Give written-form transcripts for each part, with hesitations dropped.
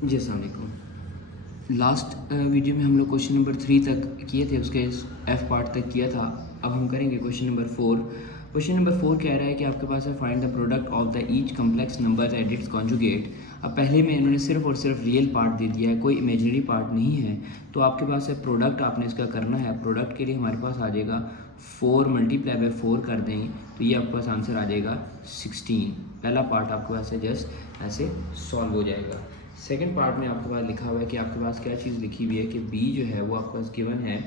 जी अस्सलाम वालेकुम। Last video में हम लोग क्वेश्चन नंबर 3 तक किए थे, उसके एफ पार्ट तक किया था। अब हम करेंगे क्वेश्चन नंबर 4। क्वेश्चन नंबर 4 कह रहा है कि आपके पास है find the product of the each complex number and it's conjugate. अब पहले में इन्होंने सिर्फ और सिर्फ रियल पार्ट दे दिया है, कोई इमेजिनरी पार्ट नहीं है। तो आपके पास है प्रोडक्ट, आपने इसका करना है। प्रोडक्ट के लिए हमारे पास आ जाएगा 4 मल्टीप्लाई बाई 4 कर दें तो ये आपके पास आंसर आ जाएगा 16। पहला पार्ट आपके पास है जस्ट ऐसे सॉल्व हो जाएगा। सेकंड पार्ट में आपके पास लिखा हुआ है कि आपके पास क्या चीज़ लिखी हुई है कि बी जो है वो आपके पास गिवन है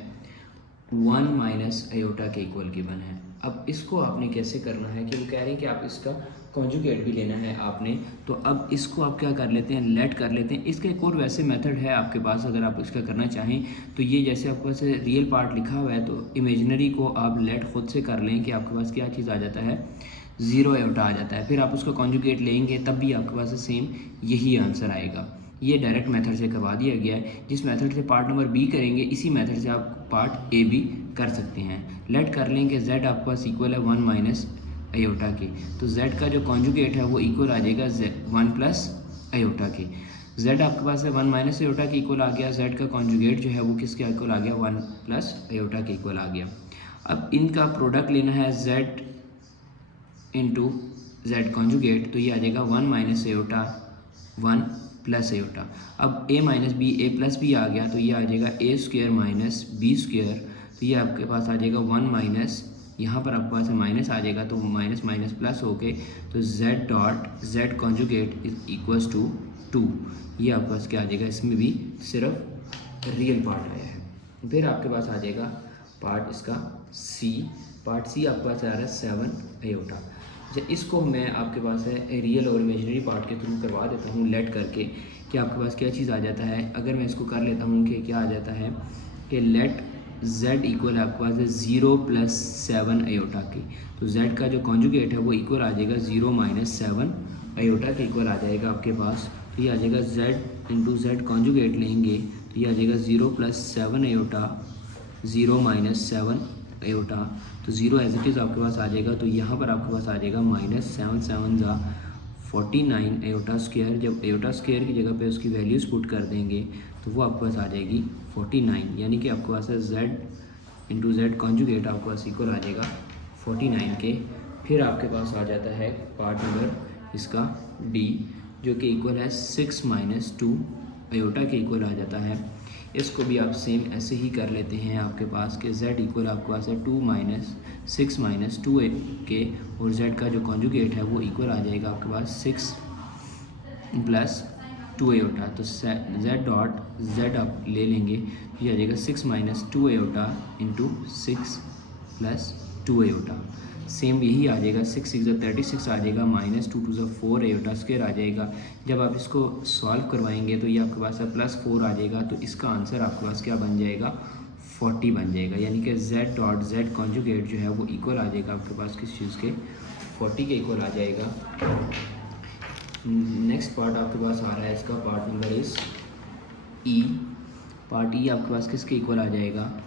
1 माइनस आयोटा के इक्वल गिवन है। अब इसको आपने कैसे करना है कि वो कह रहे हैं कि आप इसका कॉन्जुगेट भी लेना है आपने। तो अब इसको आप क्या कर लेते हैं, लेट कर लेते हैं। इसका एक और वैसे मेथड है आपके पास, अगर आप इसका करना चाहें तो ये जैसे आपके पास रियल पार्ट लिखा हुआ है तो इमेजिनरी को आप लेट खुद से कर लें कि आपके पास क्या चीज़ आ जाता है, ज़ीरो आयोटा आ जाता है। फिर आप उसका कॉन्जुगेट लेंगे तब भी आपके पास सेम यही आंसर आएगा। ये डायरेक्ट मेथड से करवा दिया गया है। जिस मेथड से पार्ट नंबर बी करेंगे इसी मेथड से आप पार्ट ए भी कर सकते हैं। लेट कर लेंगे z आपके पास इक्वल है 1 माइनस आयोटा के, तो z का जो कॉन्जुगेट है वो इक्वल आ जाएगा 1 प्लस आयोटा के। z आपके पास है 1 माइनस आयोटा के इक्वल आ गया, z का कॉन्जुगेट जो है वो किसके इक्वल आ गया, 1 प्लस आयोटा के इक्वल आ गया। अब इनका प्रोडक्ट लेना है z इंटू जेड कॉन्जुगेट, तो ये आ जाएगा 1 माइनस एयोटा 1 प्लस एयोटा। अब a minus B, A plus B आ गया तो ये आ जाएगा A square minus B square. तो ये आपके पास आ जाएगा 1 माइनस, यहाँ पर आपके पास माइनस आ जाएगा तो माइनस माइनस प्लस हो के, तो z dot z conjugate is equals to 2। ये आपके पास क्या आ जाएगा, इसमें भी सिर्फ रियल पार्ट आया है। फिर आपके पास आ जाएगा पार्ट इसका सी। पार्ट सी आपके पास आ रहा है 7 आयोटा। अच्छा, इसको मैं आपके पास है रियल और इमेजिनरी पार्ट के थ्रू करवा देता हूँ लेट करके कि आपके पास क्या चीज़ आ जाता है। अगर मैं इसको कर लेता हूँ कि क्या आ जाता है कि लेट z इक्वल आपके पास है 0 प्लस 7 आयोटा की, तो z का जो कॉन्जुगेट है वो इक्वल आ जाएगा 0 माइनस 7 आयोटा के इक्वल आ जाएगा आपके पास। तो ये आ जाएगा z इंटू जेड कॉन्जुगेट लेंगे तो ये आ जाएगा 0 प्लस 7 आयोटा 0 माइनस 7 आयोटा, तो 0 एज इट इज़ आपके पास आ जाएगा। तो यहाँ पर आपके पास आ जाएगा माइनस 7 7 ज़ा 49 आयोटा स्क्वायर। जब आयोटा स्क्वायर की जगह पे उसकी वैल्यूज़ पुट कर देंगे तो वो आपके पास आ जाएगी 49, यानी कि आपके पास है z इंटू जेड कॉन्जुगेट आपके पास इक्वल आ जाएगा 49 के। फिर आपके पास आ जाता है पार्ट नंबर इसका डी, जो कि इक्वल है 6 माइनस 2 आयोटा के इक्वल आ जाता है। इसको भी आप सेम ऐसे ही कर लेते हैं आपके पास कि z इक्वल आपके पास है 2 माइनस 6 माइनस 2 के, और z का जो कॉन्जुगेट है वो इक्वल आ जाएगा आपके पास 6 प्लस 2 आयोटा। तो z डॉट z आप ले लेंगे तो ये आ जाएगा 6 minus 2 iota into 6 plus 2 iota. Same यही आ जाएगा 6 6 36 आ जाएगा, माइनस 2 2 4 आयोटा स्क्वायर आ जाएगा। जब आप इसको सॉल्व करवाएंगे तो ये आपके पास है प्लस 4 आ जाएगा, तो इसका आंसर आपके पास क्या बन जाएगा, 40 बन जाएगा। यानी कि z डॉट z कॉन्जुगेट जो है वो इक्वल आ जाएगा आपके पास किस चीज़ के, 40 के इक्वल आ जाएगा। नेक्स्ट पार्ट आपके पास आ रहा है इसका पार्ट नंबर इस ई। पार्ट ई आपके पास किसके इक्वल आ जाएगा,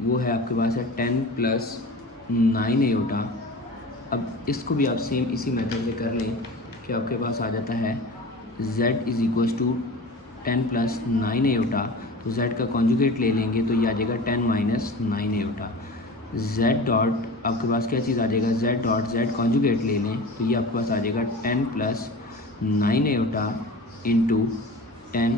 वो है आपके पास है 10 प्लस 9 आयोटा। अब इसको भी आप सेम इसी मेथड से कर लें कि आपके पास आ जाता है z is equals to 10 plus 9 iota, तो z का कॉन्जुगेट ले लेंगे तो ये आ जाएगा 10 माइनस 9 आयोटा। z डॉट आपके पास क्या चीज़ आ जाएगा, z डॉट z कॉन्जुगेट ले लें तो ये आपके पास आ जाएगा 10 plus 9 iota into 10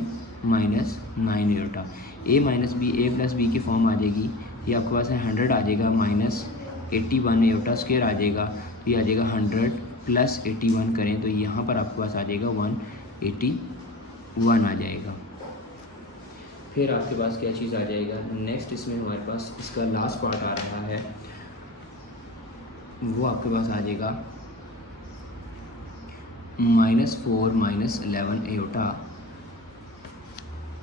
minus 9 iota. a minus B, A plus B की फॉर्म आ जाएगी, ये आपके पास है 100 आ जाएगा माइनस 81 आयोटा स्क्वायर आ जाएगा, तो ये आ जाएगा 100 प्लस 81 करें तो यहाँ पर आपके पास आ जाएगा 181 आ जाएगा। फिर आपके पास क्या चीज़ आ जाएगा, नेक्स्ट इसमें हमारे पास इसका लास्ट पार्ट आ रहा है, वो आपके पास आ जाएगा -4 माइनस 11 आयोटा।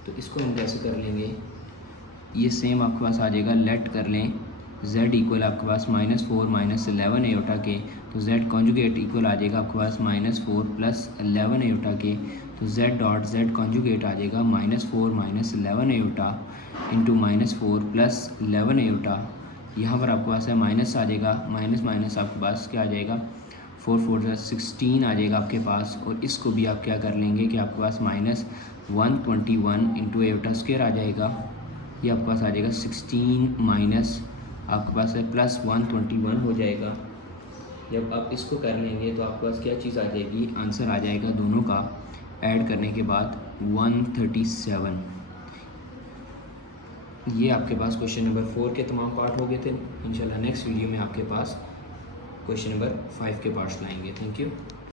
तो इसको हम कैसे कर लेंगे, ये सेम आपके पास आ जाएगा, लेट कर लें z इक्वल आपके पास -4 माइनस 11 आयोटा के, तो z कॉन्जुगेट इक्वल आ जाएगा आपके पास -4 प्लस 11 आयोटा के, तो z डॉट z कॉन्जुगेट आ जाएगा -4 minus 11 iota into -4 plus 11 iota. यहाँ पर आपके पास है माइनस आ जाएगा, माइनस माइनस आपके पास क्या आ जाएगा 4 4 जा 16 आ जाएगा आपके पास। और इसको भी आप क्या कर लेंगे कि आपके पास -121 इंटू ए बटा स्क्वायर आ जाएगा। ये आपके पास आ जाएगा 16 माइनस आपके पास है +121 हो जाएगा। जब आप इसको कर लेंगे तो आपके पास क्या चीज़ आ जाएगी, आंसर आ जाएगा दोनों का ऐड करने के बाद 137। ये आपके पास क्वेश्चन नंबर 4 के तमाम पार्ट हो गए थे। इंशाल्लाह नेक्स्ट वीडियो में आपके पास क्वेश्चन नंबर 5 के पार्ट्स लाएंगे। Thank you.